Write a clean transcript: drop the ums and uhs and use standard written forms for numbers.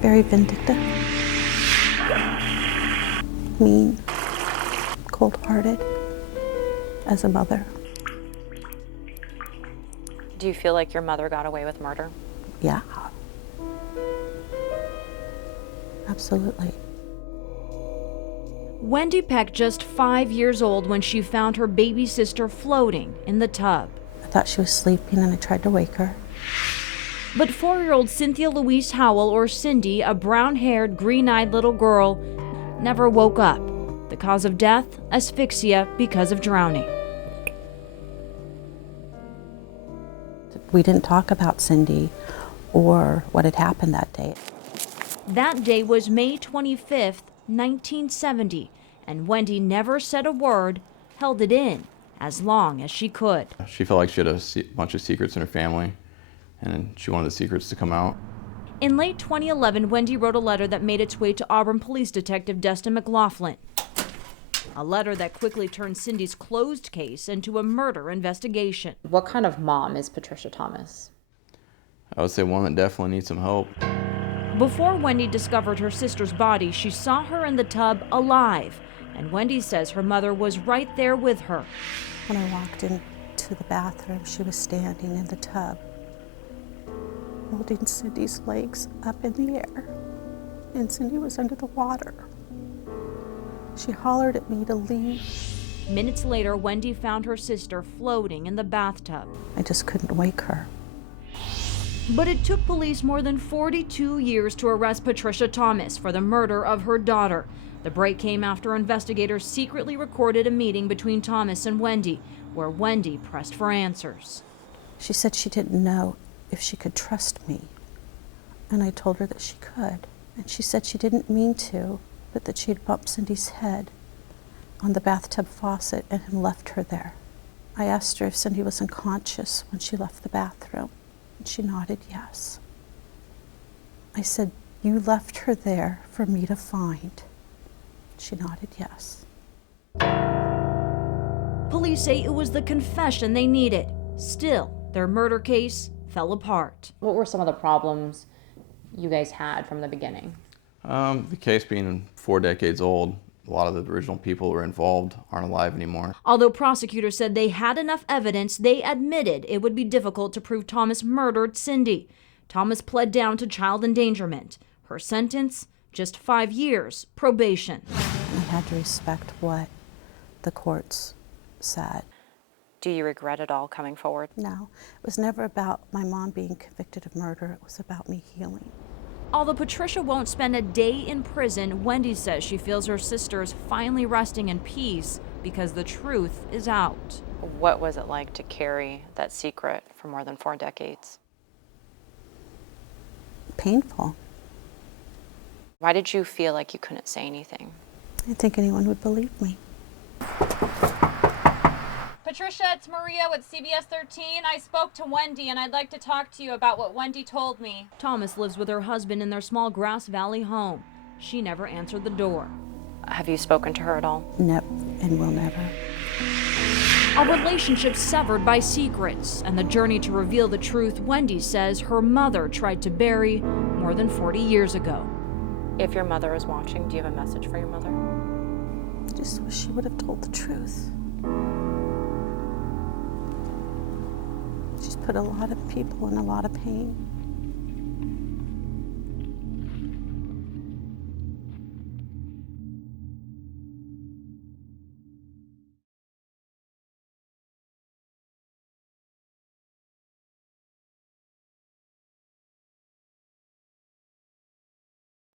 Very vindictive, mean, cold-hearted as a mother. Do you feel like your mother got away with murder? Yeah, absolutely. Wendy Peck, just 5 years old when she found her baby sister floating in the tub. I thought she was sleeping and I tried to wake her. But 4-year-old Cynthia Louise Howell, or Cindy, a brown-haired, green-eyed little girl, never woke up. The cause of death, asphyxia because of drowning. We didn't talk about Cindy or what had happened that day. That day was May 25th, 1970, and Wendy never said a word, held it in as long as she could. She felt like she had a bunch of secrets in her family, and she wanted the secrets to come out. In late 2011, Wendy wrote a letter that made its way to Auburn Police Detective Destin McLaughlin. A letter that quickly turned Cindy's closed case into a murder investigation. What kind of mom is Patricia Thomas? I would say one that definitely needs some help. Before Wendy discovered her sister's body, she saw her in the tub alive, and Wendy says her mother was right there with her. When I walked into the bathroom, she was standing in the tub, holding Cindy's legs up in the air, and Cindy was under the water. She hollered at me to leave. Minutes later, Wendy found her sister floating in the bathtub. I just couldn't wake her. But it took police more than 42 years to arrest Patricia Thomas for the murder of her daughter. The break came after investigators secretly recorded a meeting between Thomas and Wendy, where Wendy pressed for answers. She said she didn't know if she could trust me, and I told her that she could. And she said she didn't mean to, but that she'd bumped Cindy's head on the bathtub faucet and had left her there. I asked her if Cindy was unconscious when she left the bathroom, and she nodded yes. I said, "You left her there for me to find." She nodded yes. Police say it was the confession they needed. Still, their murder case fell apart. What were some of the problems you guys had from the beginning? The case being 4 decades old, a lot of the original people who were involved aren't alive anymore. Although prosecutors said they had enough evidence, they admitted it would be difficult to prove Thomas murdered Cindy. Thomas pled down to child endangerment. Her sentence, just 5 years, probation. I had to respect what the courts said. Do you regret it all coming forward? No, it was never about my mom being convicted of murder. It was about me healing. Although Patricia won't spend a day in prison, Wendy says she feels her sister is finally resting in peace because the truth is out. What was it like to carry that secret for more than 4 decades? Painful. Why did you feel like you couldn't say anything? I didn't think anyone would believe me. Patricia, it's Maria with CBS 13. I spoke to Wendy and I'd like to talk to you about what Wendy told me. Thomas lives with her husband in their small Grass Valley home. She never answered the door. Have you spoken to her at all? Nope, and will never. A relationship severed by secrets, and the journey to reveal the truth Wendy says her mother tried to bury more than 40 years ago. If your mother is watching, do you have a message for your mother? I just wish she would have told the truth. She's put a lot of people in a lot of pain.